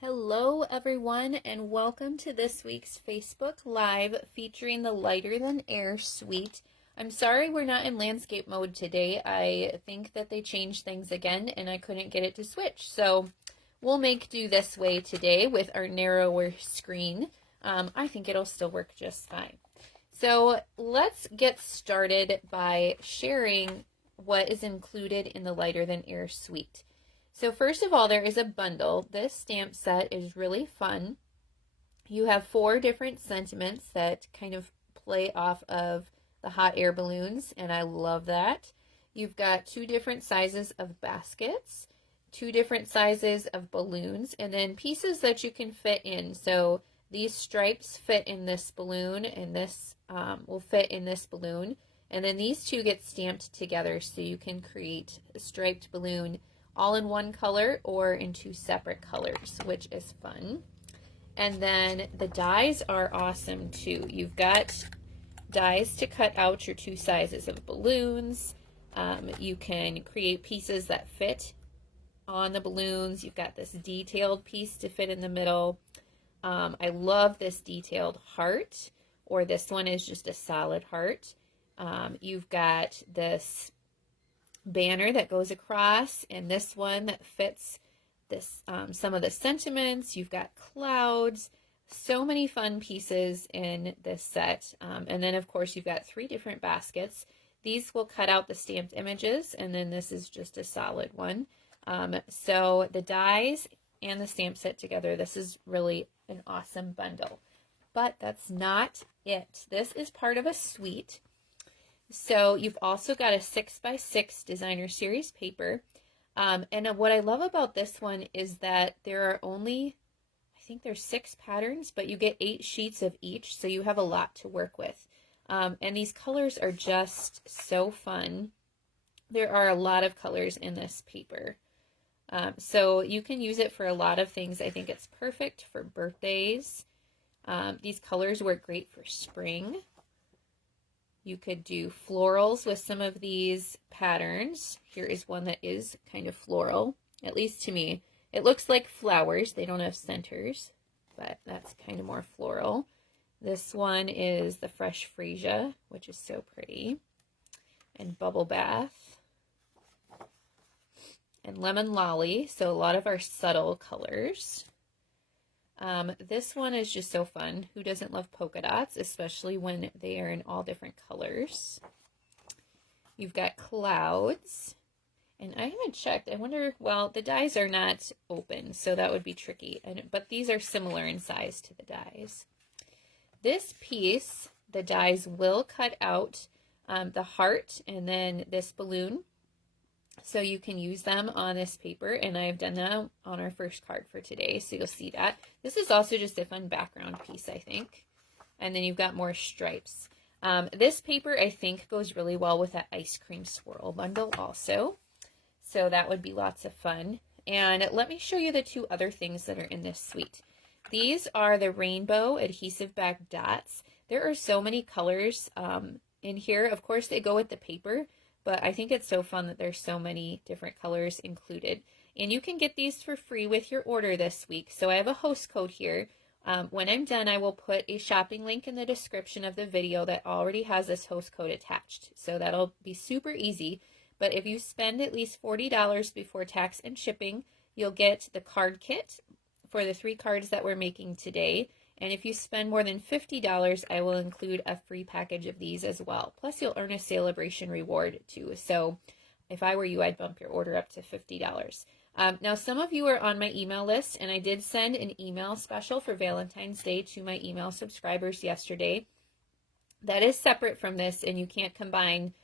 Hello everyone and welcome to this week's Facebook Live featuring the Lighter Than Air suite. I'm sorry we're not in landscape mode today. I think that they changed things again and I couldn't get it to switch. So we'll make do this way today with our narrower screen. I think it'll still work just fine. So let's get started by sharing what is included in the Lighter Than Air suite. So first of all, there is a bundle. This stamp set is really fun. You have 4 different sentiments that kind of play off of the hot air balloons, and I love that. You've got 2 different sizes of baskets, 2 different sizes of balloons, and then pieces that you can fit in. So these stripes fit in this balloon, and this will fit in this balloon. And then these 2 get stamped together so you can create a striped balloon all in one color or in 2 separate colors, which is fun. And then the dies are awesome too. You've got dies to cut out your 2 sizes of balloons. You can create pieces that fit on the balloons. You've got this detailed piece to fit in the middle. I love this detailed heart, or this one is just a solid heart. You've got this banner that goes across, and this one that fits this some of the sentiments. You've got clouds, so many fun pieces in this set. And then of course you've got 3 different baskets. These will cut out the stamped images, and then this is just a solid one. So the dies and the stamp set together, this is really an awesome bundle. But that's not it. This is part of a suite. So you've also got a 6x6 designer series paper. And what I love about this one is that there are only, I think there's 6 patterns, but you get 8 sheets of each, so you have a lot to work with. And these colors are just so fun. There are a lot of colors in this paper. So you can use it for a lot of things. I think it's perfect for birthdays. These colors work great for spring. You could do florals with some of these patterns. Here is one that is kind of floral, at least to me. It looks like flowers. They don't have centers, but that's kind of more floral. This one is the Fresh Freesia, which is so pretty. And Bubble Bath. And Lemon Lolly, so a lot of our subtle colors. This one is just so fun. Who doesn't love polka dots, especially when they are in all different colors? You've got clouds, and I haven't checked. I wonder, well, the dies are not open, so that would be tricky. But these are similar in size to the dies. This piece, the dies will cut out the heart and then this balloon. So you can use them on this paper, and I've done that on our first card for today, so you'll see that. This is also just a fun background piece, I think. And then you've got more stripes. This paper, I think, goes really well with that ice cream swirl bundle also. So that would be lots of fun. And let me show you the 2 other things that are in this suite. These are the rainbow adhesive back dots. There are so many colors in here. Of course, they go with the paper, but I think it's so fun that there's so many different colors included. And you can get these for free with your order this week. So I have a host code here. When I'm done, I will put a shopping link in the description of the video that already has this host code attached. So that'll be super easy. But if you spend at least $40 before tax and shipping, you'll get the card kit for the 3 cards that we're making today. And if you spend more than $50, I will include a free package of these as well. Plus, you'll earn a celebration reward too. So if I were you, I'd bump your order up to $50. Now, some of you are on my email list, and I did send an email special for Valentine's Day to my email subscribers yesterday. That is separate from this, and you can't combine,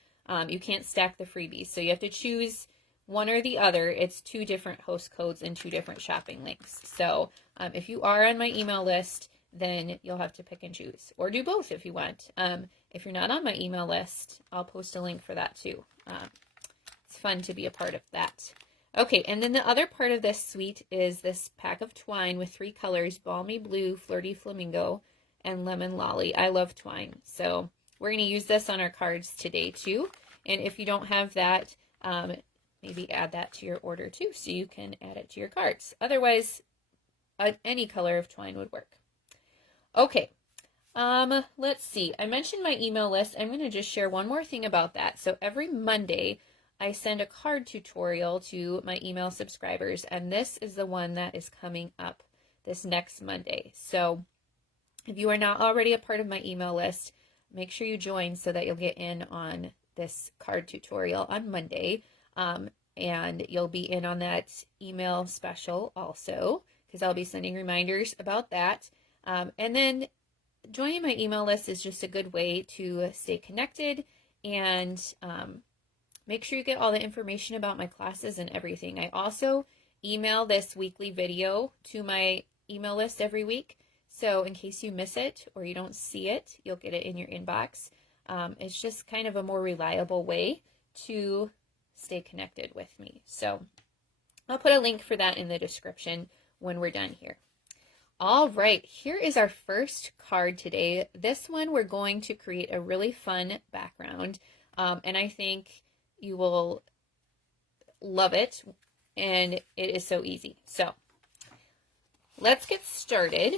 you can't stack the freebies. So you have to choose one or the other. It's 2 different host codes and 2 different shopping links. So if you are on my email list, then you'll have to pick and choose, or do both if you want. If you're not on my email list, I'll post a link for that too. It's fun to be a part of that. Okay, and then the other part of this suite is this pack of twine with 3 colors: Balmy Blue, Flirty Flamingo, and Lemon Lolly. I love twine, so we're going to use this on our cards today too. And if you don't have that, maybe add that to your order too, so you can add it to your cards. Otherwise, any color of twine would work. Okay, let's see. I mentioned my email list. I'm going to just share one more thing about that. So every Monday, I send a card tutorial to my email subscribers, and this is the one that is coming up this next Monday. So if you are not already a part of my email list, make sure you join so that you'll get in on this card tutorial on Monday. And you'll be in on that email special also, because I'll be sending reminders about that. And then joining my email list is just a good way to stay connected and make sure you get all the information about my classes and everything. I also email this weekly video to my email list every week. So in case you miss it or you don't see it, you'll get it in your inbox. It's just kind of a more reliable way to stay connected with me. So I'll put a link for that in the description when we're done here. All right, here is our first card today. This one we're going to create a really fun background, and I think you will love it, and it is so easy. So let's get started.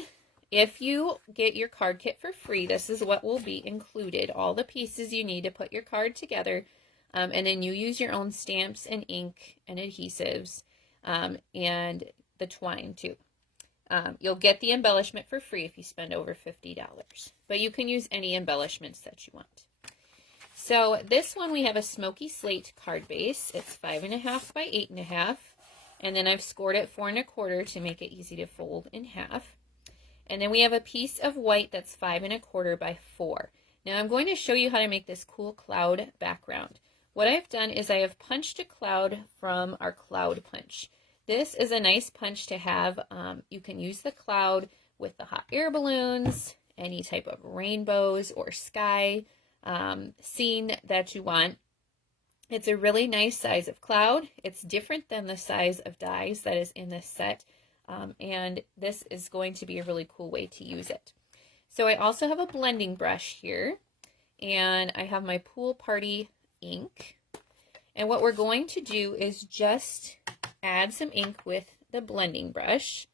If you get your card kit for free, this is what will be included, all the pieces you need to put your card together, and then you use your own stamps and ink and adhesives, and the twine too. You'll get the embellishment for free if you spend over $50, but you can use any embellishments that you want. So this one, we have a smoky slate card base. It's 5.5 by 8.5, and then I've scored it 4 1/4 to make it easy to fold in half. And then we have a piece of white that's 5 1/4 by 4. Now I'm going to show you how to make this cool cloud background. What I've done is I have punched a cloud from our cloud punch. This is a nice punch to have. You can use the cloud with the hot air balloons, any type of rainbows or sky scene that you want. It's a really nice size of cloud. It's different than the size of dies that is in this set, and this is going to be a really cool way to use it. So I also have a blending brush here, and I have my Pool Party ink. And what we're going to do is just add some ink with the blending brush.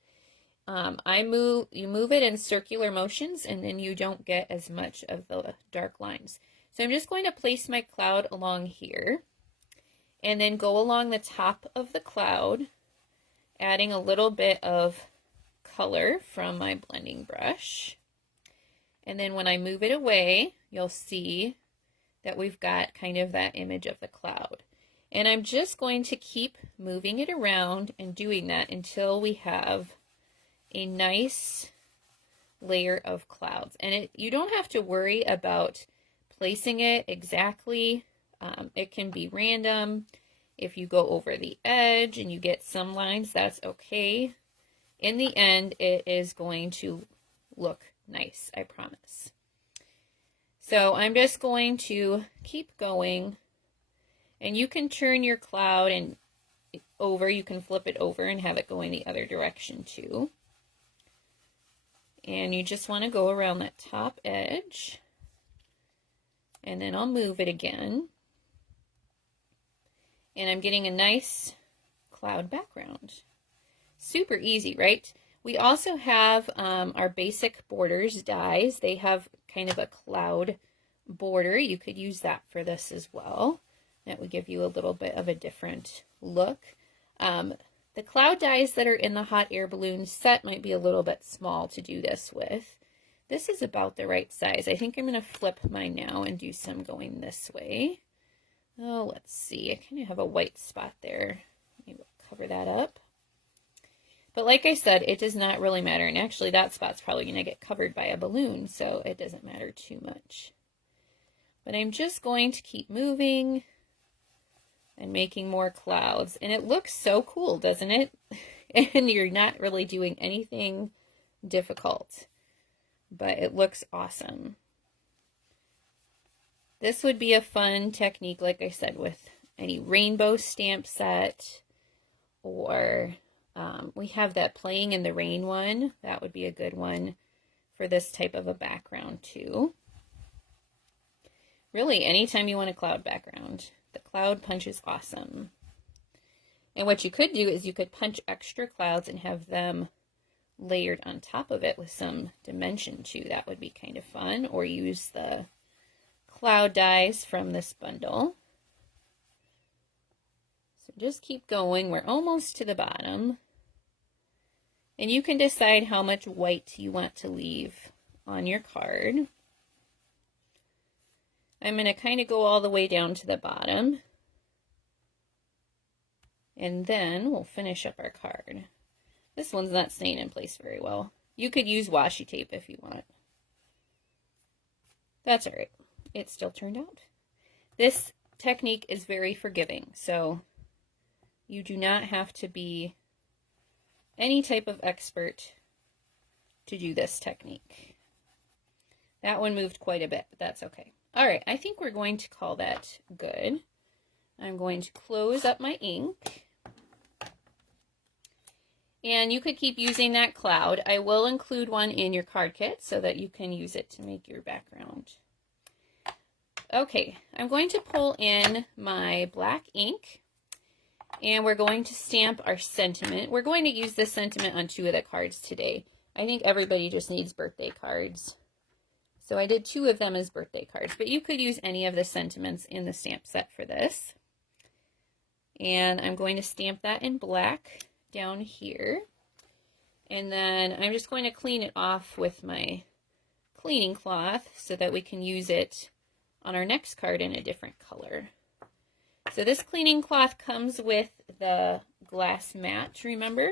You move it in circular motions, and then you don't get as much of the dark lines. So I'm just going to place my cloud along here, and then go along the top of the cloud, adding a little bit of color from my blending brush. And then when I move it away, you'll see that we've got kind of that image of the cloud. And I'm just going to keep moving it around and doing that until we have a nice layer of clouds. And you don't have to worry about placing it exactly. It can be random. If you go over the edge and you get some lines, that's okay. In the end, it is going to look nice, I promise. So I'm just going to keep going. And you can turn your cloud and over, you can flip it over and have it going the other direction too. And you just want to go around that top edge. And then I'll move it again. And I'm getting a nice cloud background. Super easy, right? We also have our basic borders dies. They have kind of a cloud border. You could use that for this as well. That would give you a little bit of a different look. The cloud dies that are in the hot air balloon set might be a little bit small to do this with. This is about the right size. I think I'm going to flip mine now and do some going this way. Oh, let's see. I kind of have a white spot there. Maybe we'll cover that up. But like I said, it does not really matter. And actually that spot's probably going to get covered by a balloon, so it doesn't matter too much. But I'm just going to keep moving and making more clouds. And it looks so cool, doesn't it? And you're not really doing anything difficult, but it looks awesome. This would be a fun technique, like I said, with any rainbow stamp set, or we have that Playing in the Rain one. That would be a good one for this type of a background too. Really, anytime you want a cloud background, the cloud punch is awesome. And what you could do is you could punch extra clouds and have them layered on top of it with some dimension too. That would be kind of fun. Or use the cloud dies from this bundle. So just keep going. We're almost to the bottom. And you can decide how much white you want to leave on your card. I'm going to kind of go all the way down to the bottom. And then we'll finish up our card. This one's not staying in place very well. You could use washi tape if you want. That's all right. It still turned out. This technique is very forgiving, so you do not have to be any type of expert to do this technique. That one moved quite a bit, but that's okay. All right, I think we're going to call that good. I'm going to close up my ink. And you could keep using that cloud. I will include one in your card kit so that you can use it to make your background. Okay, I'm going to pull in my black ink. And we're going to stamp our sentiment. We're going to use this sentiment on 2 of the cards today. I think everybody just needs birthday cards. So I did 2 of them as birthday cards, but you could use any of the sentiments in the stamp set for this. And I'm going to stamp that in black down here. And then I'm just going to clean it off with my cleaning cloth so that we can use it on our next card in a different color. So this cleaning cloth comes with the glass mat, remember?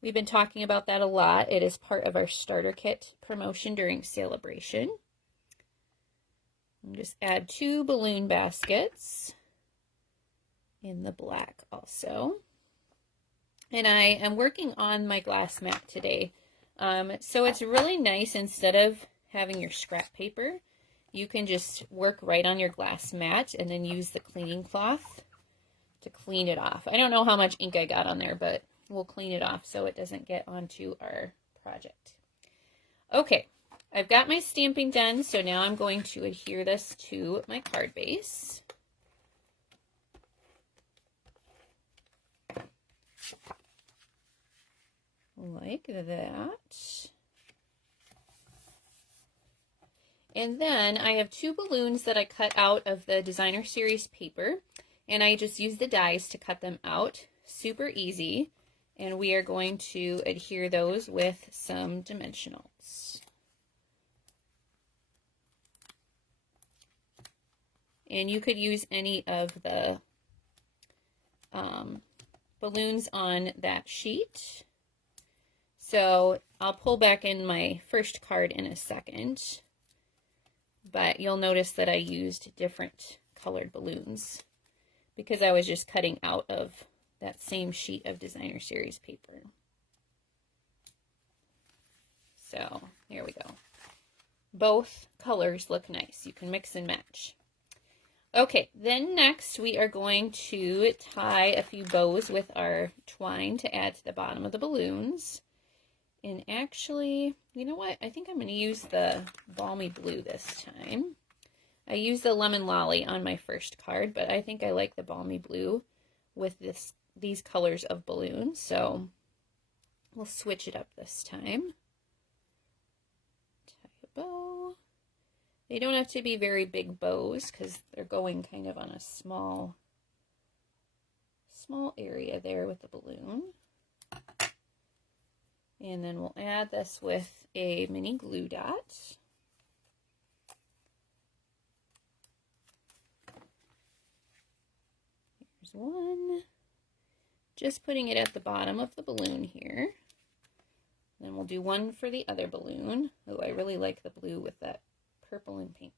We've been talking about that a lot. It is part of our starter kit promotion during celebration. And just add 2 balloon baskets in the black also. And I am working on my glass mat today. So it's really nice, instead of having your scrap paper, you can just work right on your glass mat and then use the cleaning cloth to clean it off. I don't know how much ink I got on there, but we'll clean it off so it doesn't get onto our project. Okay, I've got my stamping done, so now I'm going to adhere this to my card base. Like that. And then I have 2 balloons that I cut out of the Designer Series paper, and I just use the dies to cut them out. Super easy. And we are going to adhere those with some dimensionals. And you could use any of the balloons on that sheet. So I'll pull back in my first card in a second, but you'll notice that I used different colored balloons because I was just cutting out of that same sheet of Designer Series paper. So there we go. Both colors look nice. You can mix and match. Okay, then next we are going to tie a few bows with our twine to add to the bottom of the balloons. And actually, you know what? I think I'm going to use the Balmy Blue this time. I used the Lemon Lolly on my first card, but I think I like the Balmy Blue with these colors of balloons, so we'll switch it up this time. Tie a bow. They don't have to be very big bows because they're going kind of on a small area there with the balloon. And then we'll add this with a mini glue dot. Here's one. Just putting it at the bottom of the balloon here. Then we'll do one for the other balloon. Oh, I really like the blue with that purple and pink.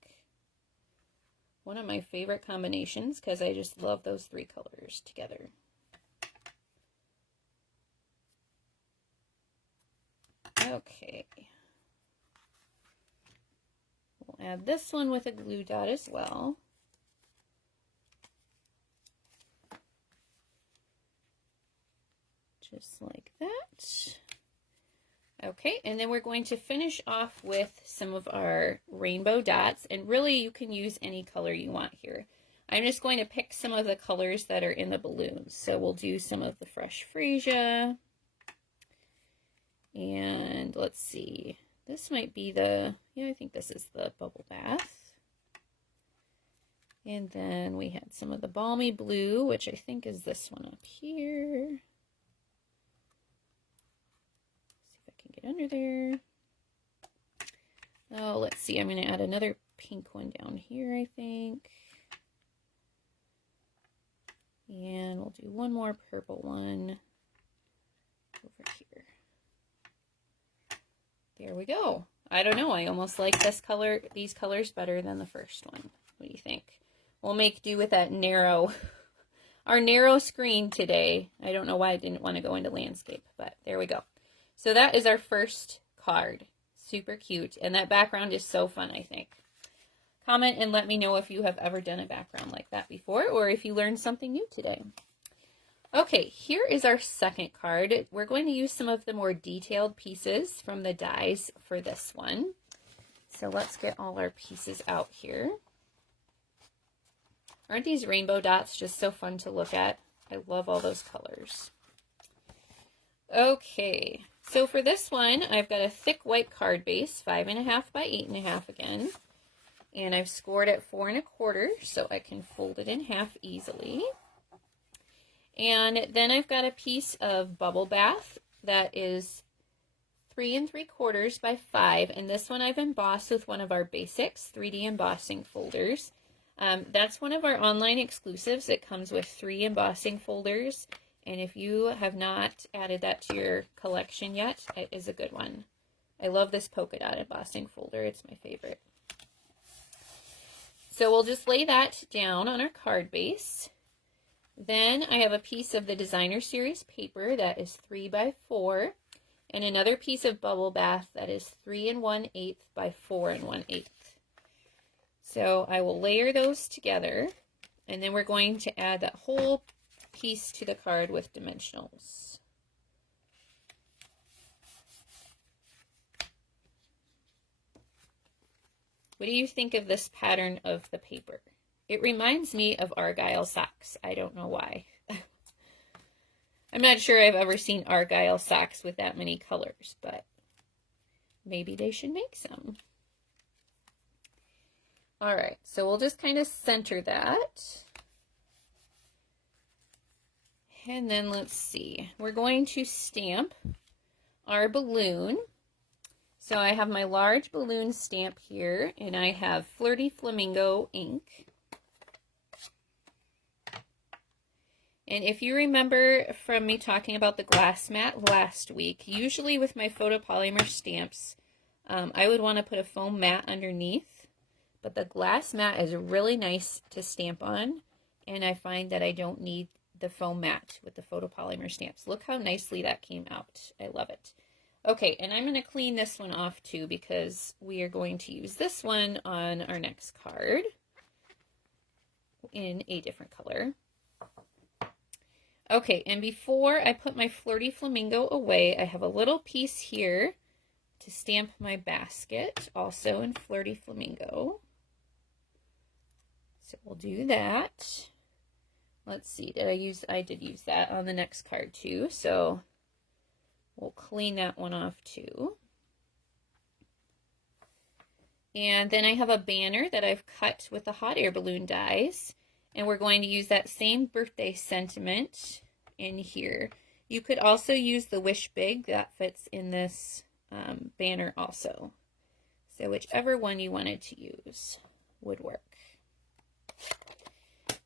One of my favorite combinations because I just love those 3 colors together. Okay. We'll add this one with a glue dot as well. Just like that. Okay, and then we're going to finish off with some of our rainbow dots, and really you can use any color you want here. I'm just going to pick some of the colors that are in the balloons. So we'll do some of the fresh freesia, And let's see, this might be the, yeah, I think this is the bubble bath. And then we had some of the balmy blue, which I think is this one up here. See if I can get under there. Oh, let's see, I'm going to add another pink one down here, I think. And we'll do one more purple one over here. There we go. I don't know, I almost like this color, these colors better than the first one. What do you think? We'll make do with that narrow, our narrow screen today. I don't know why I didn't want to go into landscape, but there we go. So that is our first card. Super cute. And that background is so fun, I think. Comment and let me know if you have ever done a background like that before, or if you learned something new today. Okay, here is our second card. We're going to use some of the more detailed pieces from the dies for this one. So let's get all our pieces out here. Aren't these rainbow dots just so fun to look at? I love all those colors. Okay, so for this one, I've got a thick white card base, 5.5 by 8.5 again. And I've scored at 4 1/4, so I can fold it in half easily. And then I've got a piece of bubble bath that is 3 3/4 by 5, and this one I've embossed with one of our basics 3D embossing folders. That's one of our online exclusives. It comes with 3 embossing folders, and if you have not added that to your collection yet, it is a good one. I love this polka dot embossing folder. It's my favorite. So we'll just lay that down on our card base. Then I have a piece of the Designer Series paper that is 3 by 4, and another piece of bubble bath that is 3 1/8 by 4 1/8. So I will layer those together, and then we're going to add that whole piece to the card with dimensionals. What do you think of this pattern of the paper? It reminds me of Argyle socks. I don't know why. I'm not sure I've ever seen Argyle socks with that many colors, but maybe they should make some. All right, so we'll just kind of center that. And then let's see, we're going to stamp our balloon. So I have my large balloon stamp here, and I have Flirty Flamingo ink. And if you remember from me talking about the glass mat last week, usually with my photopolymer stamps, I would want to put a foam mat underneath, but the glass mat is really nice to stamp on, and I find that I don't need the foam mat with the photopolymer stamps. Look how nicely that came out. I love it. Okay, and I'm going to clean this one off too, because we are going to use this one on our next card in a different color. Okay, and before I put my Flirty Flamingo away, I have a little piece here to stamp my basket, also in Flirty Flamingo. So we'll do that. Let's see, I did use that on the next card too, so we'll clean that one off too. And then I have a banner that I've cut with the hot air balloon dies, and we're going to use that same birthday sentiment in here. You could also use the Wish Big that fits in this banner also. So whichever one you wanted to use would work.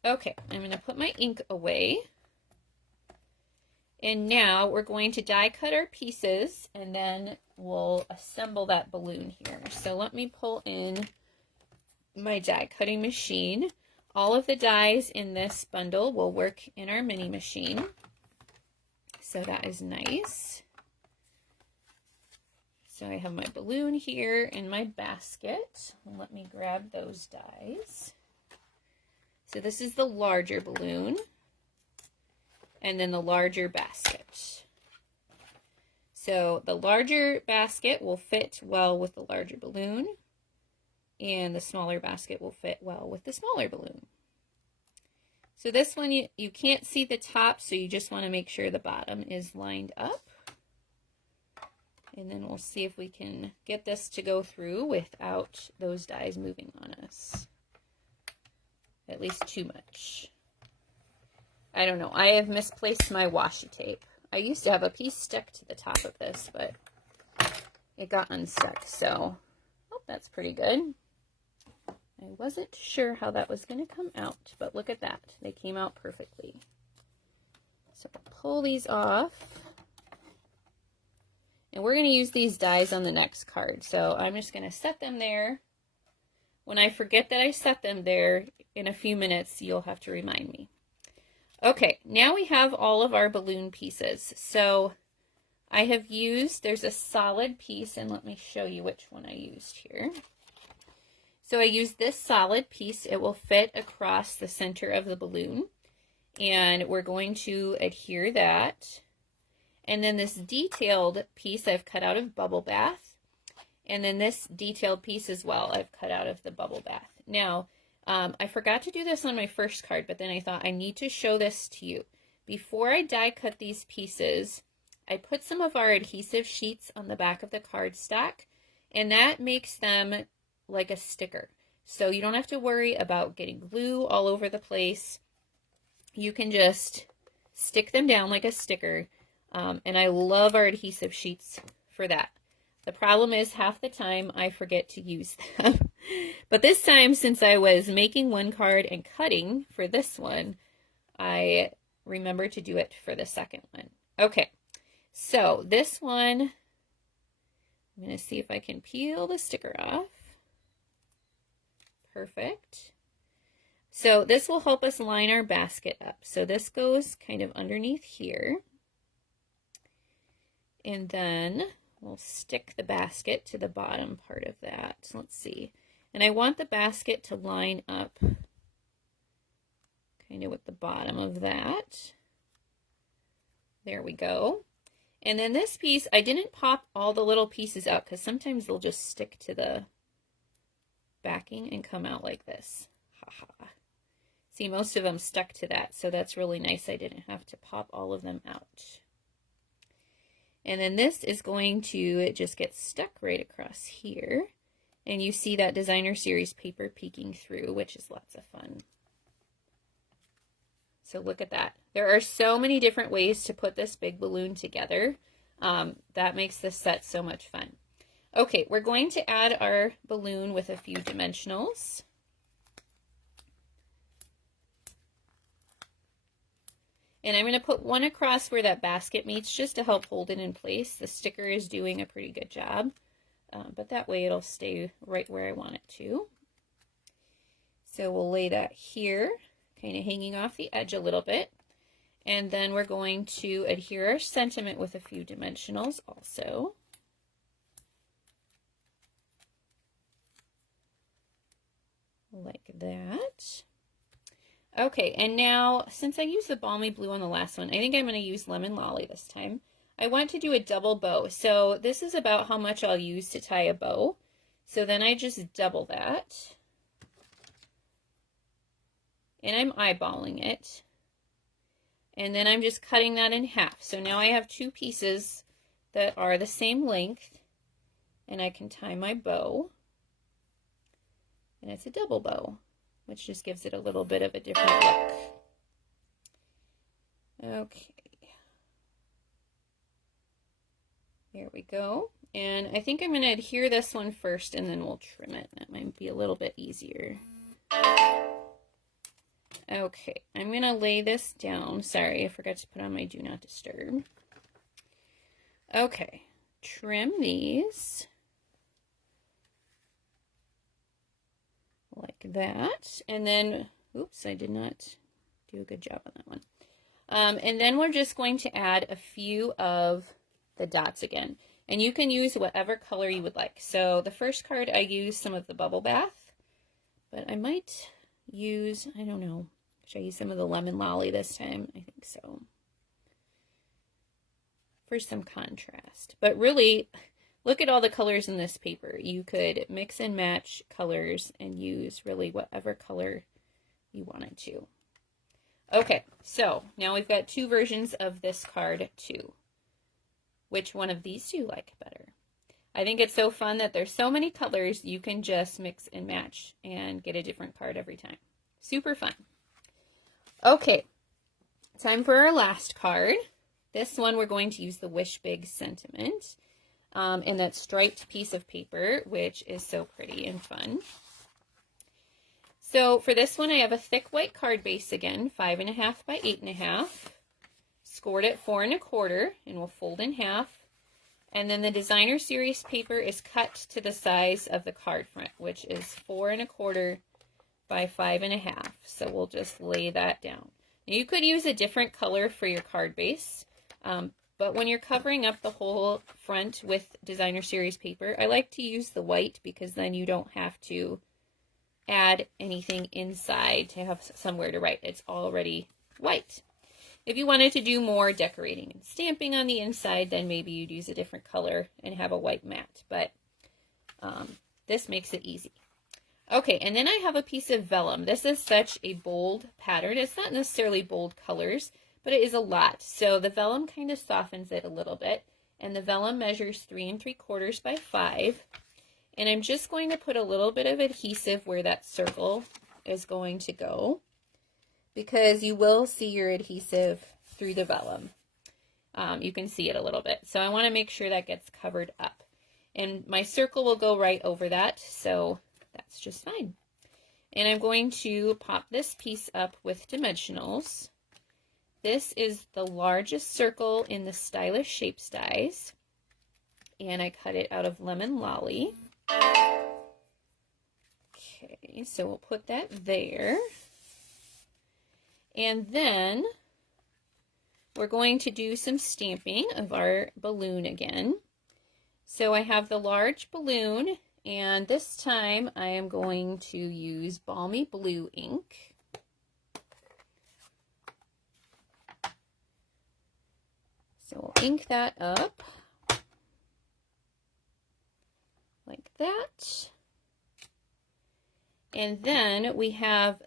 Okay, I'm going to put my ink away. And now we're going to die cut our pieces, and then we'll assemble that balloon here. So let me pull in my die cutting machine. All of the dies in this bundle will work in our mini machine. So that is nice. So I have my balloon here in my basket. Let me grab those dies. So this is the larger balloon, and then the larger basket. So the larger basket will fit well with the larger balloon, and the smaller basket will fit well with the smaller balloon. So this one, you can't see the top, so you just want to make sure the bottom is lined up. And then we'll see if we can get this to go through without those dies moving on us. At least too much. I don't know. I have misplaced my washi tape. I used to have a piece stuck to the top of this, but it got unstuck. So, oh, that's pretty good. I wasn't sure how that was going to come out, but look at that. They came out perfectly. So we'll pull these off. And we're going to use these dies on the next card. So I'm just going to set them there. When I forget that I set them there in a few minutes, you'll have to remind me. Okay, now we have all of our balloon pieces. So I have used, there's a solid piece, and let me show you which one I used here. So I used this solid piece. It will fit across the center of the balloon. And we're going to adhere that. And then this detailed piece I've cut out of Bubble Bath. And then this detailed piece as well I've cut out of the Bubble Bath. Now, I forgot to do this on my first card, but then I thought I need to show this to you. Before I die cut these pieces, I put some of our adhesive sheets on the back of the cardstock, and that makes them like a sticker. So you don't have to worry about getting glue all over the place. You can just stick them down like a sticker. And I love our adhesive sheets for that. The problem is half the time I forget to use them. But this time, since I was making one card and cutting for this one, I remembered to do it for the second one. Okay, so this one, I'm going to see if I can peel the sticker off. Perfect. So this will help us line our basket up. So this goes kind of underneath here. And then we'll stick the basket to the bottom part of that. So let's see. And I want the basket to line up kind of with the bottom of that. There we go. And then this piece, I didn't pop all the little pieces out because sometimes they'll just stick to the backing and come out like this. Haha. See, most of them stuck to that, so that's really nice. I didn't have to pop all of them out. And then this is going to just get stuck right across here. And you see that Designer Series paper peeking through, which is lots of fun. So look at that. There are so many different ways to put this big balloon together. That makes this set so much fun. Okay, we're going to add our balloon with a few dimensionals. And I'm going to put one across where that basket meets just to help hold it in place. The sticker is doing a pretty good job, but that way it'll stay right where I want it to. So we'll lay that here, kind of hanging off the edge a little bit. And then we're going to adhere our sentiment with a few dimensionals also. Like that. Okay, and now, since I used the Balmy Blue on the last one, I think I'm going to use Lemon Lolly this time. I want to do a double bow. So this is about how much I'll use to tie a bow. So then I just double that. And I'm eyeballing it. And then I'm just cutting that in half. So now I have two pieces that are the same length. And I can tie my bow. And it's a double bow, which just gives it a little bit of a different look. Okay. There we go. And I think I'm going to adhere this one first and then we'll trim it. That might be a little bit easier. Okay, I'm going to lay this down. Sorry, I forgot to put on my Do Not Disturb. Okay, trim these. Like that. And then, oops, I did not do a good job on that one. And then we're just going to add a few of the dots again. And you can use whatever color you would like. So the first card I used some of the Bubble Bath, but I might use, I don't know, should I use some of the Lemon Lolly this time? I think so. For some contrast. But really, look at all the colors in this paper. You could mix and match colors and use really whatever color you wanted to. Okay, so now we've got two versions of this card too. Which one of these do you like better? I think it's so fun that there's so many colors you can just mix and match and get a different card every time. Super fun. Okay, time for our last card. This one we're going to use the Wish Big Sentiment in that striped piece of paper, which is so pretty and fun. So for this one, I have a thick white card base again, 5.5 by 8.5, scored at 4 1/4, and we'll fold in half. And then the designer series paper is cut to the size of the card front, which is 4 1/4 by 5.5. So we'll just lay that down. Now you could use a different color for your card base, but when you're covering up the whole front with designer series paper, I like to use the white because then you don't have to add anything inside to have somewhere to write. It's already white. If you wanted to do more decorating and stamping on the inside, then maybe you'd use a different color and have a white mat, but this makes it easy. Okay, and then I have a piece of vellum. This is such a bold pattern. It's not necessarily bold colors, but it is a lot. So the vellum kind of softens it a little bit, and the vellum measures 3 3/4 by 5. And I'm just going to put a little bit of adhesive where that circle is going to go, because you will see your adhesive through the vellum. You can see it a little bit. So I want to make sure that gets covered up. And my circle will go right over that, so that's just fine. And I'm going to pop this piece up with dimensionals. This is the largest circle in the Stylish Shapes dies, and I cut it out of Lemon Lolly. Okay, so we'll put that there. And then we're going to do some stamping of our balloon again. So I have the large balloon, and this time I am going to use Balmy Blue ink. So we'll ink that up like that. And then we have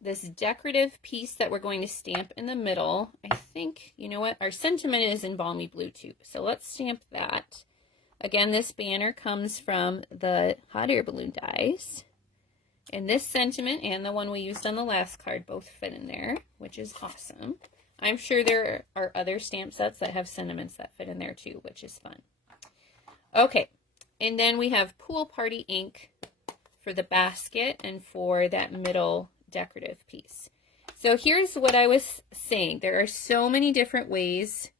this decorative piece that we're going to stamp in the middle. I think, you know what, our sentiment is in Balmy Blue too. So let's stamp that. Again, this banner comes from the hot air balloon dies. And this sentiment and the one we used on the last card both fit in there, which is awesome. I'm sure there are other stamp sets that have sentiments that fit in there too, which is fun. Okay, and then we have Pool Party ink for the basket and for that middle decorative piece. So here's what I was saying. There are so many different ways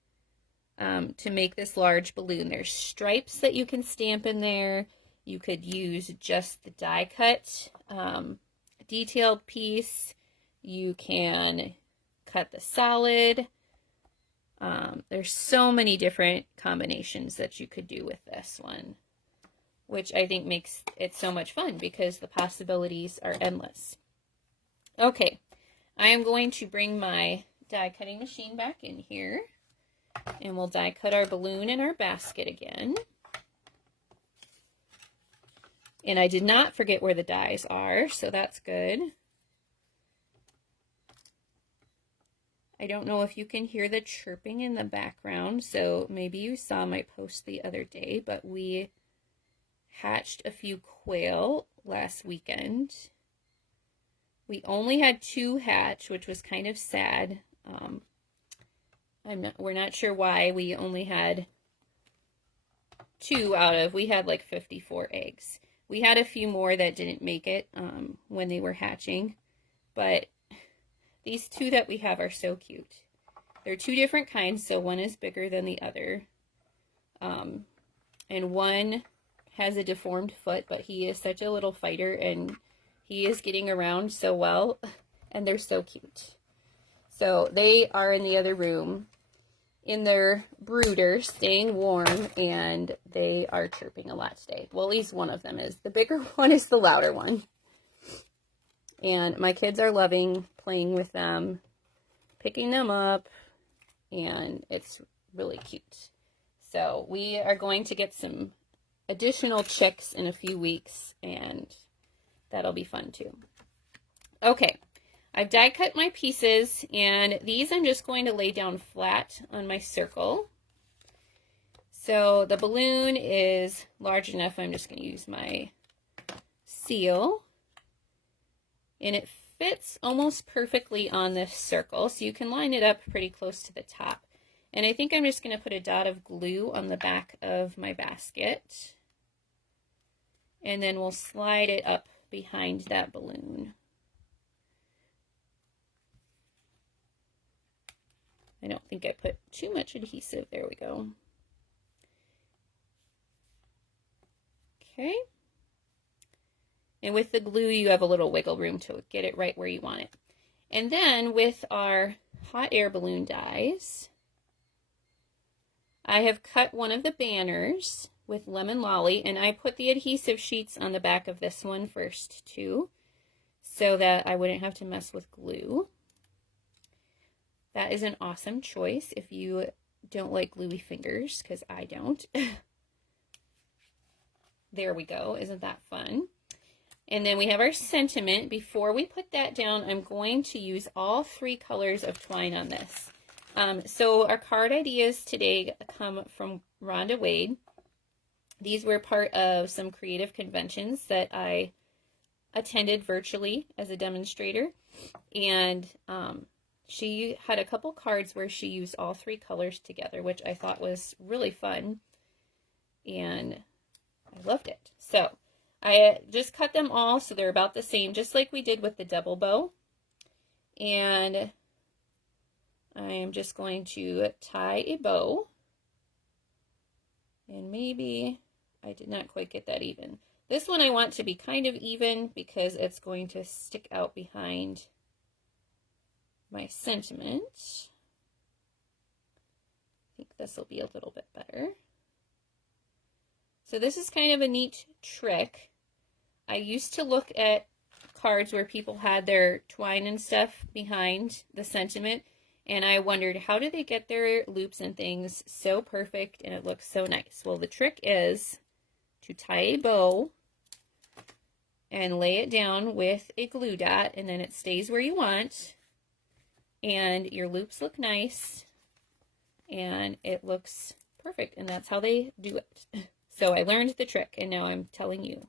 to make this large balloon. There's stripes that you can stamp in there. You could use just the die cut detailed piece. You can cut the solid. There's so many different combinations that you could do with this one, which I think makes it so much fun because the possibilities are endless. Okay, I am going to bring my die cutting machine back in here, and we'll die cut our balloon and our basket again. And I did not forget where the dies are, so that's good. I don't know if you can hear the chirping in the background, so maybe you saw my post the other day, but we hatched a few quail last weekend. We only had 2 hatch, which was kind of sad. We're not sure why we only had 2 out of, we had like 54 eggs. We had a few more that didn't make it when they were hatching, but these 2 that we have are so cute. They're 2 different kinds, so one is bigger than the other. And one has a deformed foot, but he is such a little fighter, and he is getting around so well, and they're so cute. So they are in the other room in their brooder, staying warm, and they are chirping a lot today. Well, at least one of them is. The bigger one is the louder one. And my kids are loving playing with them, picking them up, and it's really cute. So we are going to get some additional chicks in a few weeks, and that'll be fun too. Okay, I've die cut my pieces, and these I'm just going to lay down flat on my circle. So the balloon is large enough. I'm just going to use my seal. And it fits almost perfectly on this circle. So you can line it up pretty close to the top. And I think I'm just going to put a dot of glue on the back of my basket. And then we'll slide it up behind that balloon. I don't think I put too much adhesive. There we go. Okay. And with the glue, you have a little wiggle room to get it right where you want it. And then with our hot air balloon dies, I have cut one of the banners with lemon lolly, and I put the adhesive sheets on the back of this one first too, so that I wouldn't have to mess with glue. That is an awesome choice if you don't like gluey fingers, because I don't. There we go. Isn't that fun? And then we have our sentiment. Before we put that down, I'm going to use all 3 colors of twine on this. So our card ideas today come from Rhonda Wade. These were part of some creative conventions that I attended virtually as a demonstrator. And she had a couple cards where she used all 3 colors together, which I thought was really fun. And I loved it. So I just cut them all so they're about the same, just like we did with the double bow. And I am just going to tie a bow. And maybe I did not quite get that even. This one I want to be kind of even because it's going to stick out behind my sentiment. I think this will be a little bit better. So this is kind of a neat trick. I used to look at cards where people had their twine and stuff behind the sentiment, and I wondered, how do they get their loops and things so perfect and it looks so nice? Well, the trick is to tie a bow and lay it down with a glue dot, and then it stays where you want, and your loops look nice, and it looks perfect, and that's how they do it. So I learned the trick, and now I'm telling you.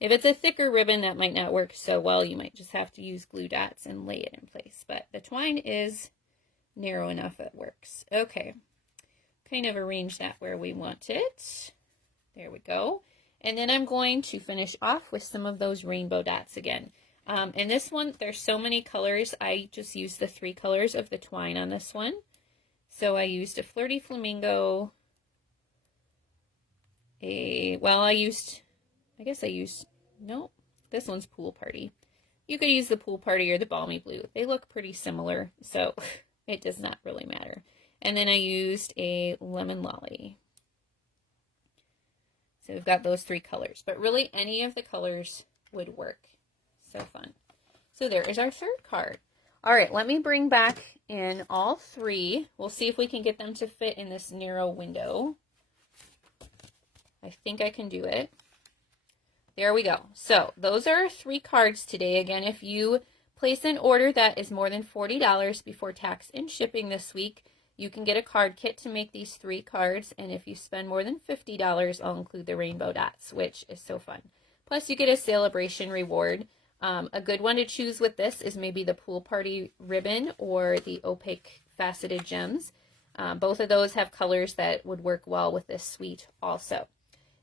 If it's a thicker ribbon, that might not work so well. You might just have to use glue dots and lay it in place. But the twine is narrow enough it works. Okay, kind of arrange that where we want it. There we go. And then I'm going to finish off with some of those rainbow dots again. And this one, there's so many colors. I just used the 3 colors of the twine on this one. So I used a Flirty Flamingo, no, this one's Pool Party. You could use the Pool Party or the Balmy Blue. They look pretty similar, so it does not really matter. And then I used a Lemon Lolly. So we've got those 3 colors, but really any of the colors would work. So fun. So there is our 3rd card. All right, let me bring back in all 3. We'll see if we can get them to fit in this narrow window. I think I can do it. There we go. So those are our 3 cards today. Again, if you place an order that is more than $40 before tax and shipping this week, you can get a card kit to make these 3 cards. And if you spend more than $50, I'll include the rainbow dots, which is so fun. Plus you get a celebration reward. A good one to choose with this is maybe the Pool Party ribbon or the opaque faceted gems. Both of those have colors that would work well with this suite also.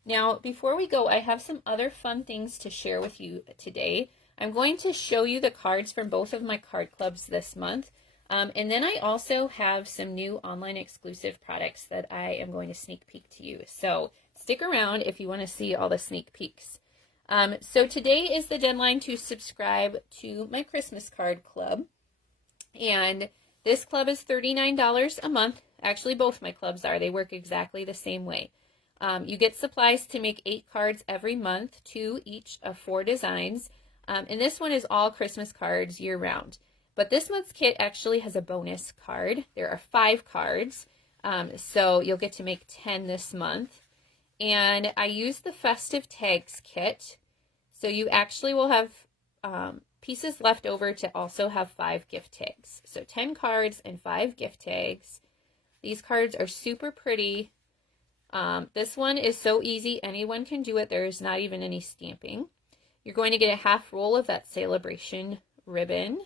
Now, before we go, I have some other fun things to share with you today. I'm going to show you the cards from both of my card clubs this month. And then I also have some new online exclusive products that I am going to sneak peek to you. So stick around if you want to see all the sneak peeks. So today is the deadline to subscribe to my Christmas card club. And this club is $39 a month. Actually, both my clubs are. They work exactly the same way. You get supplies to make 8 cards every month, 2 each of 4 designs. And this one is all Christmas cards year round. But this month's kit actually has a bonus card. There are 5 cards, so you'll get to make 10 this month. And I use the Festive Tags kit, so you actually will have pieces left over to also have 5 gift tags. So 10 cards and 5 gift tags. These cards are super pretty. This one is so easy, anyone can do it. There's not even any stamping. You're going to get a half roll of that celebration ribbon.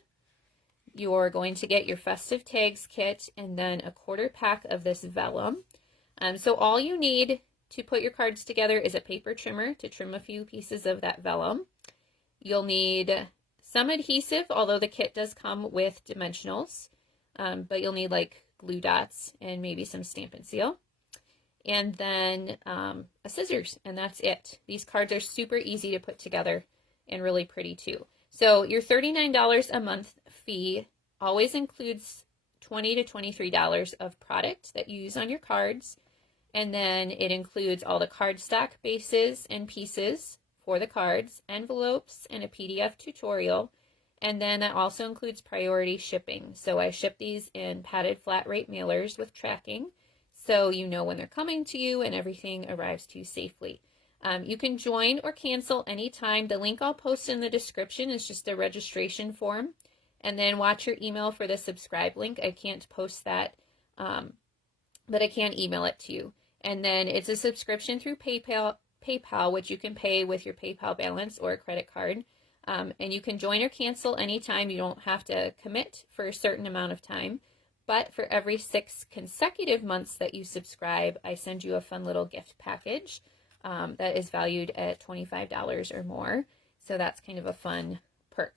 You're going to get your festive tags kit and then a quarter pack of this vellum. So all you need to put your cards together is a paper trimmer to trim a few pieces of that vellum. You'll need some adhesive, although the kit does come with dimensionals, but you'll need like glue dots and maybe some Stampin' Seal. And then a scissors, and that's it. These cards are super easy to put together and really pretty too. So your $39 a month fee always includes $20 to $23 of product that you use on your cards. And then it includes all the cardstock bases and pieces for the cards, envelopes, and a PDF tutorial. And then that also includes priority shipping. So I ship these in padded flat rate mailers with tracking, so you know when they're coming to you and everything arrives to you safely. You can join or cancel anytime. The link I'll post in the description is just a registration form. And then watch your email for the subscribe link. I can't post that, but I can email it to you. And then it's a subscription through PayPal, which you can pay with your PayPal balance or a credit card. And you can join or cancel anytime. You don't have to commit for a certain amount of time. But for every 6 consecutive months that you subscribe, I send you a fun little gift package that is valued at $25 or more. So that's kind of a fun perk.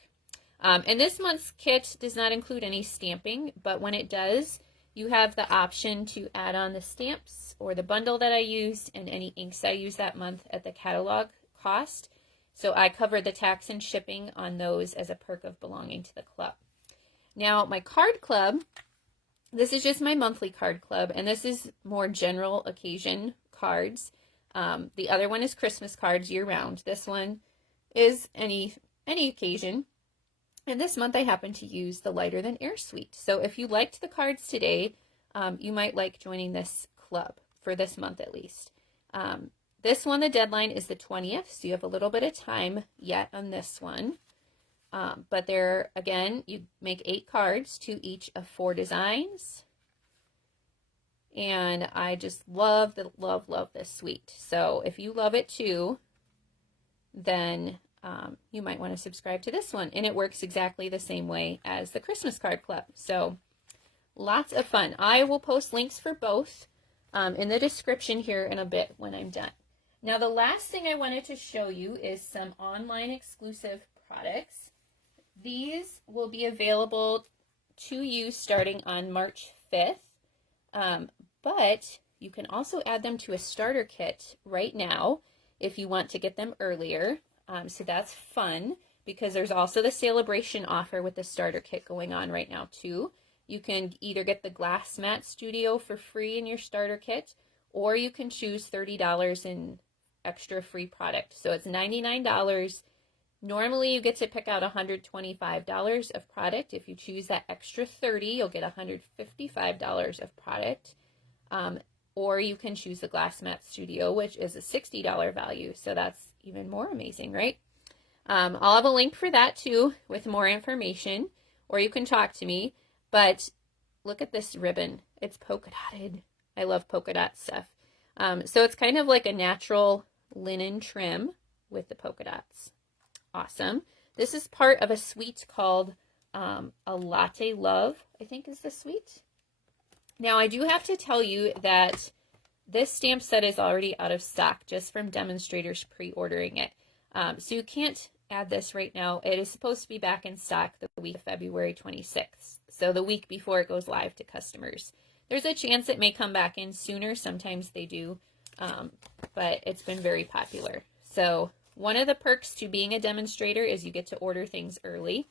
And this month's kit does not include any stamping, but when it does, you have the option to add on the stamps or the bundle that I used and any inks I used that month at the catalog cost. So I covered the tax and shipping on those as a perk of belonging to the club. Now, my card club, this is just my monthly card club, and this is more general occasion cards. The other one is Christmas cards year-round. This one is any occasion. And this month I happen to use the Lighter Than Air suite. So if you liked the cards today, you might like joining this club for this month at least. This one, the deadline is the 20th, so you have a little bit of time yet on this one. But there, again, you make 8 cards to each of 4 designs. And I just love this suite. So if you love it too, then you might want to subscribe to this one. And it works exactly the same way as the Christmas Card Club. So lots of fun. I will post links for both in the description here in a bit when I'm done. Now, the last thing I wanted to show you is some online exclusive products. These will be available to you starting on March 5th, but you can also add them to a starter kit right now if you want to get them earlier. So that's fun because there's also the celebration offer with the starter kit going on right now too. You can either get the Glass Mat Studio for free in your starter kit, or you can choose $30 in extra free product. So it's $99. Normally you get to pick out $125 of product. If you choose that extra $30, you'll get $155 of product. Or you can choose the Glass Mat Studio, which is a $60 value. So that's even more amazing, right? I'll have a link for that too with more information, or you can talk to me. But look at this ribbon. It's polka dotted. I love polka dot stuff. So it's kind of like a natural linen trim with the polka dots. Awesome. This is part of a suite called a Latte Love, I think is the suite. Now, I do have to tell you that this stamp set is already out of stock just from demonstrators pre-ordering it. So you can't add this right now. It is supposed to be back in stock the week of February 26th. So the week before it goes live to customers. There's a chance it may come back in sooner. Sometimes they do, but it's been very popular. So one of the perks to being a demonstrator is you get to order things early.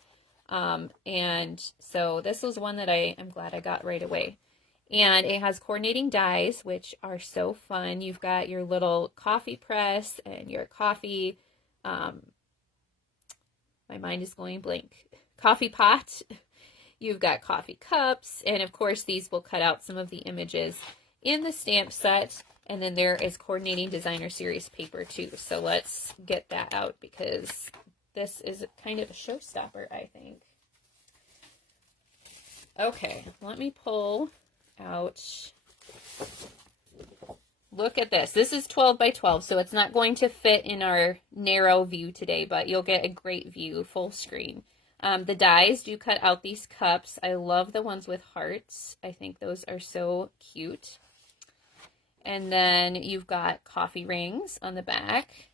And so this was one that I'm glad I got right away. And it has coordinating dies, which are so fun. You've got your little coffee press and your coffee, my mind is going blank, coffee pot. You've got coffee cups. And of course, these will cut out some of the images in the stamp set. And then there is coordinating designer series paper too. So let's get that out because this is kind of a showstopper, I think. Okay, let me pull out Look at this. This is 12 by 12, so it's not going to fit in our narrow view today, but you'll get a great view, full screen. The dies do cut out these cups. I love the ones with hearts. I think those are so cute. And then you've got coffee rings on the back.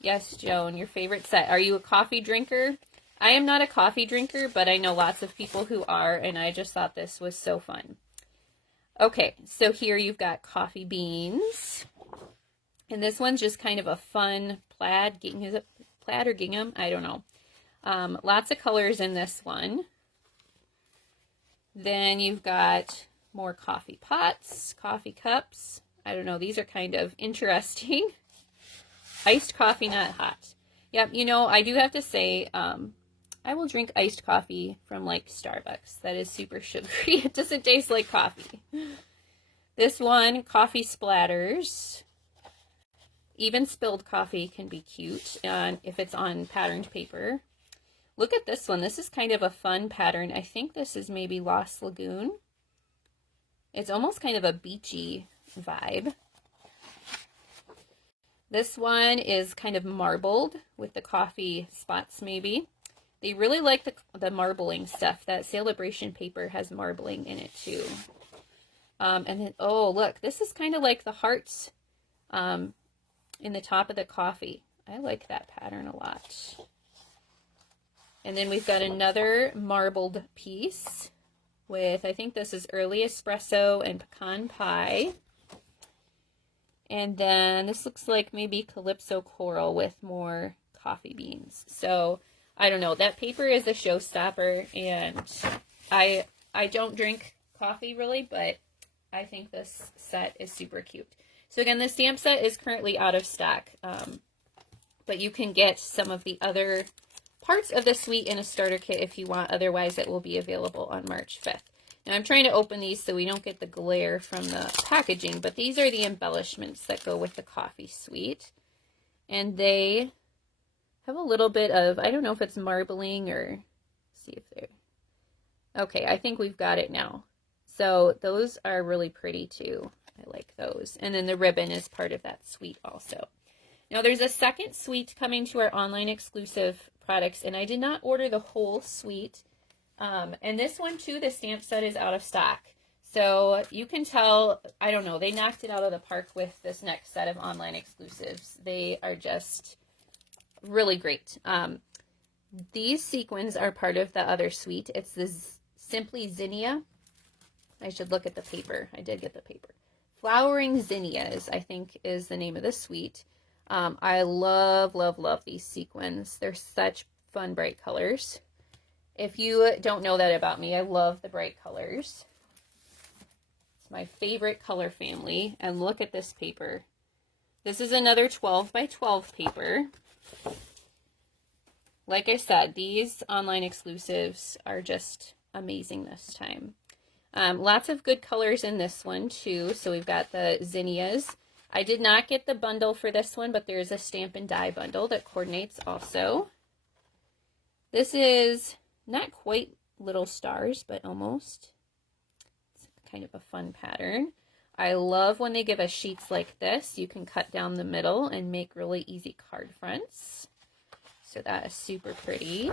Yes, Joan, your favorite set. Are you a coffee drinker? I am not a coffee drinker, but I know lots of people who are, and I just thought this was so fun. Okay, so here you've got coffee beans. And this one's just kind of a fun plaid. Is it plaid or gingham? I don't know. Lots of colors in this one. Then you've got more coffee pots, coffee cups. I don't know, these are kind of interesting. Iced coffee, not hot. Yep, you know, I do have to say, I will drink iced coffee from like Starbucks. That is super sugary. It doesn't taste like coffee. This one, coffee splatters. Even spilled coffee can be cute if it's on patterned paper. Look at this one. This is kind of a fun pattern. I think this is maybe Lost Lagoon. It's almost kind of a beachy vibe. This one is kind of marbled with the coffee spots maybe. They really like the marbling stuff. That Celebration paper has marbling in it too. And then, oh, look, this is kind of like the hearts in the top of the coffee. I like that pattern a lot. And then we've got another marbled piece with, I think this is early espresso and pecan pie. And then this looks like maybe Calypso coral with more coffee beans. So I don't know, that paper is a showstopper, and I don't drink coffee really, but I think this set is super cute. So again, the stamp set is currently out of stock, but you can get some of the other parts of the suite in a starter kit if you want. Otherwise, it will be available on March 5th. Now I'm trying to open these so we don't get the glare from the packaging, but these are the embellishments that go with the coffee suite. And they have a little bit of, I don't know if it's marbling or, see if they're, okay, I think we've got it now. So those are really pretty too. I like those. And then the ribbon is part of that suite also. Now there's a second suite coming to our online exclusive products, and I did not order the whole suite. And this one too, the stamp set is out of stock. So you can tell, I don't know, they knocked it out of the park with this next set of online exclusives. They are just really great. These sequins are part of the other suite. It's the Simply Zinnia. I should look at the paper. I did get the paper. Flowering Zinnias, I think, is the name of the suite. I love, love, love these sequins. They're such fun, bright colors. If you don't know that about me, I love the bright colors. It's my favorite color family. And look at this paper. This is another 12 by 12 paper. Like I said, these online exclusives are just amazing this time. Lots of good colors in this one too. So we've got the zinnias. I did not get the bundle for this one, but there's a stamp and die bundle that coordinates also. This is not quite little stars, but almost. It's kind of a fun pattern. I love when they give us sheets like this. You can cut down the middle and make really easy card fronts. So that is super pretty.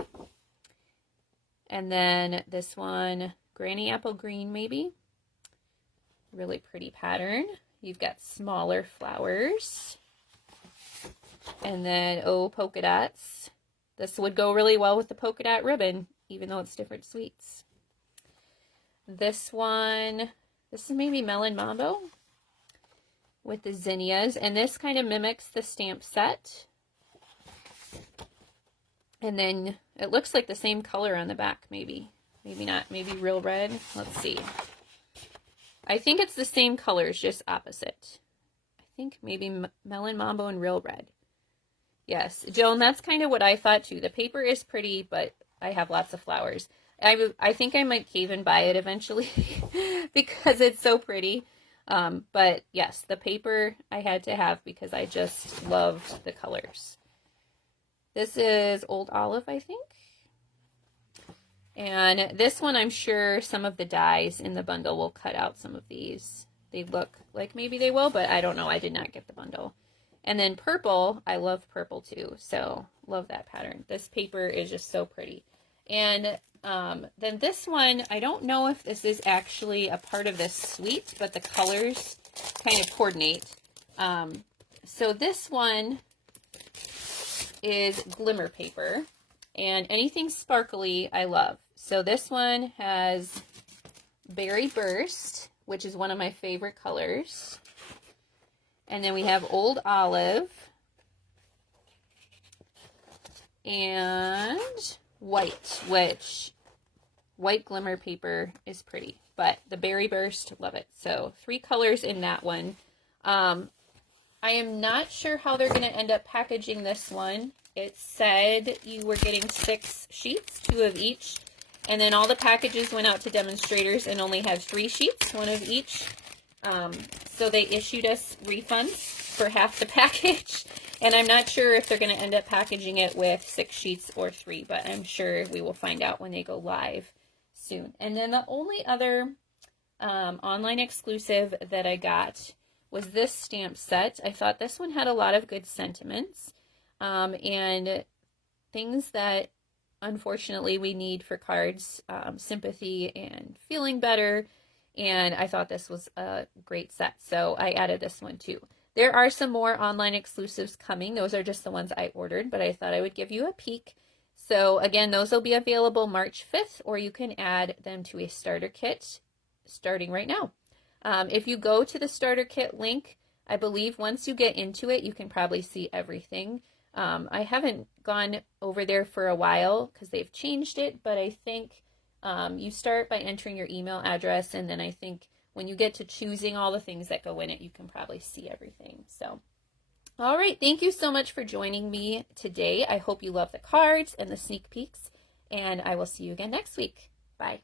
And then this one, Granny Apple Green maybe. Really pretty pattern. You've got smaller flowers. And then, oh, polka dots. This would go really well with the polka dot ribbon, even though it's different suites. This one, this is maybe Melon Mambo with the zinnias. And this kind of mimics the stamp set. And then it looks like the same color on the back, maybe. Maybe not. Maybe real red. Let's see. I think it's the same colors, just opposite. I think maybe Melon Mambo and real red. Yes, Joan, that's kind of what I thought too. The paper is pretty, but I have lots of flowers. I think I might cave and buy it eventually because it's so pretty. But yes, the paper I had to have because I just loved the colors. This is Old Olive, I think. And this one, I'm sure some of the dies in the bundle will cut out some of these. they look like maybe they will, but I don't know. I did not get the bundle. And then purple, I love purple too, so love that pattern. This paper is just so pretty. And then this one, I don't know if this is actually a part of this suite, but the colors kind of coordinate. So this one is glimmer paper, and anything sparkly I love. So this one has Berry Burst, which is one of my favorite colors. And then we have Old Olive and white, which white glimmer paper is pretty, but the Berry Burst, love it. So 3 colors in that one. I am not sure how they're going to end up packaging this one. It said you were getting 6 sheets, 2 of each, and then all the packages went out to demonstrators and only had 3 sheets, 1 of each. So they issued us refunds for half the package, and I'm not sure if they're going to end up packaging it with 6 sheets or 3, but I'm sure we will find out when they go live soon. And then the only other online exclusive that I got was this stamp set. I thought this one had a lot of good sentiments and things that unfortunately we need for cards, sympathy and feeling better. And I thought this was a great set, so I added this one too. There are some more online exclusives coming. Those are just the ones I ordered, but I thought I would give you a peek. So again, those will be available March 5th, or you can add them to a starter kit starting right now. If you go to the starter kit link, I believe once you get into it, you can probably see everything. I haven't gone over there for a while because they've changed it, but I think you start by entering your email address, and then I think when you get to choosing all the things that go in it, you can probably see everything. So, all right, thank you so much for joining me today. I hope you love the cards and the sneak peeks, and I will see you again next week. Bye.